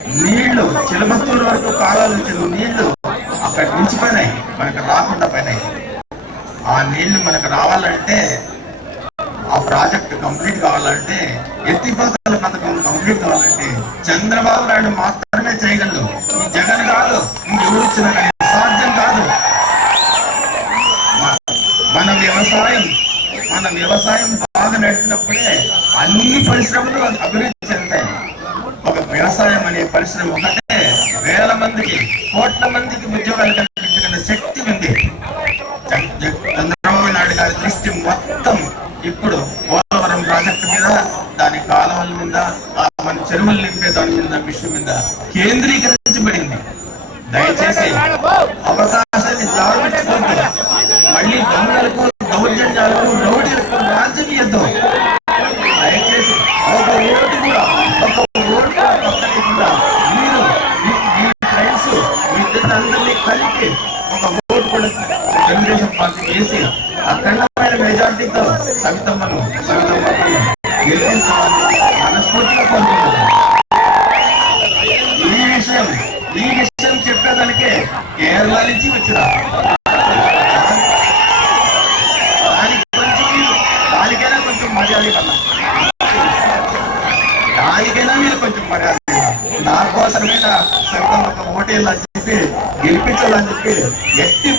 నీళ్లు చిలబత్తూరు వరకు కాలాలు వచ్చిన నీళ్లు అక్కడ నిలిచిపోయినాయి, మనకు రాకుండా పోయినాయి. ఆ నీళ్లు మనకు రావాలంటే, ఆ ప్రాజెక్ట్ కంప్లీట్ కావాలంటే, ఎత్తిపోతల పథకం కంప్లీట్ కావాలంటే చంద్రబాబు నాయుడు మాత్రమే చేయగలరు. ఈ జగన్ కాదు, ఇంకెవరు ఇచ్చినా కానీ సాధ్యం కాదు. మన వ్యవసాయం బాగా నడిచినప్పుడే అన్ని పరిశ్రమలు అభివృద్ధి చెందాయి. ఒక వ్యవసాయం అనే పరిశ్రమ ఒకటే వేల మందికి, కోట్ల మందికి ఉద్యోగాలు కల్పించగల శక్తి ఉంది. చంద్రబాబు నాయుడు గారి దృష్టి మొత్తం ఇప్పుడు పోలవరం ప్రాజెక్టు మీద, దాని కాలువల మీద, మన చెరువులు నింపే దాని మీద, విషయం మీద కేంద్రీకరించబడింది. దయచేసి అవకాశాన్ని జాగ్రత్తగా మళ్ళీ దొంగలకు, దౌర్జన్యాలకు, రౌడీలకు రాజ్యం ఇద్దాం. దయచేసి ఒక ఓటు కూడా పక్కలేకుండా మీరు మీ ఫ్రెండ్స్, మీ అందరినీ కలిపి ఒక ఓటు కూడా తెలుగుదేశం పార్టీ వేసి అఖండమైన మెజార్టీతో సవితమ్మను గెలిపించాలని మనస్ఫూర్తిగా కోరుకుంటున్నాను. ఈ విషయం చెప్పేదానికే కేరళ నుంచి వచ్చిన దానికైనా కొంచెం మర్యాద కన్నా, దానికైనా మీరు కొంచెం మర్యాద. నా కోసమైనా సైతం ఒక ఓటేళ్ళని చెప్పి గెలిపించాలని చెప్పి ఎట్టి